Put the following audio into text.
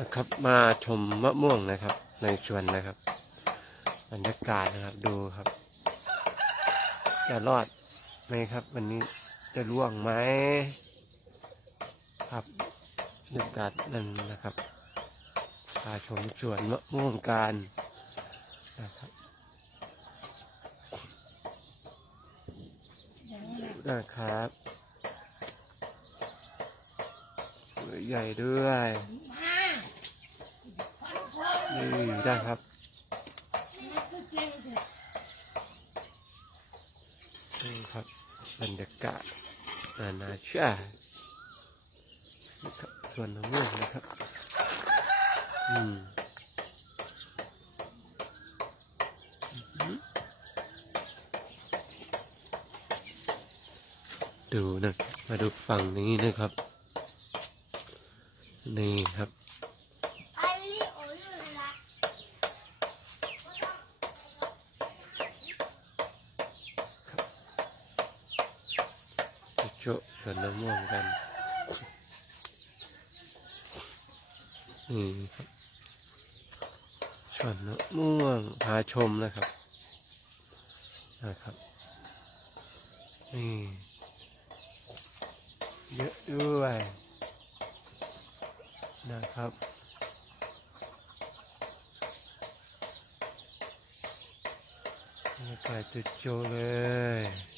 นะครับมาชมมะม่วงนะครับ ในสวนนะครับบรรยากาศนะครับดูครับ จะรอดไหมครับ วันนี้จะร่วงไหมครับบรรยากาศนั่นนะครับพาชมสวนมะม่วงกันนะครับนะครับใหญ่ด้วย ได้ครับนี่ครับบรรยากาศนานาชาตินะครับส่วนมะม่วงนะครับ อืมดูนะ มาดูฝั่งนี้นะครับ นี่ครับ โจะสวนมะม่วงกัน นี่ครับสวนมะม่วงพาชมนะครับ นะครับ นี่ เยอะด้วยนะครับบรรยากาศจุดโจเลย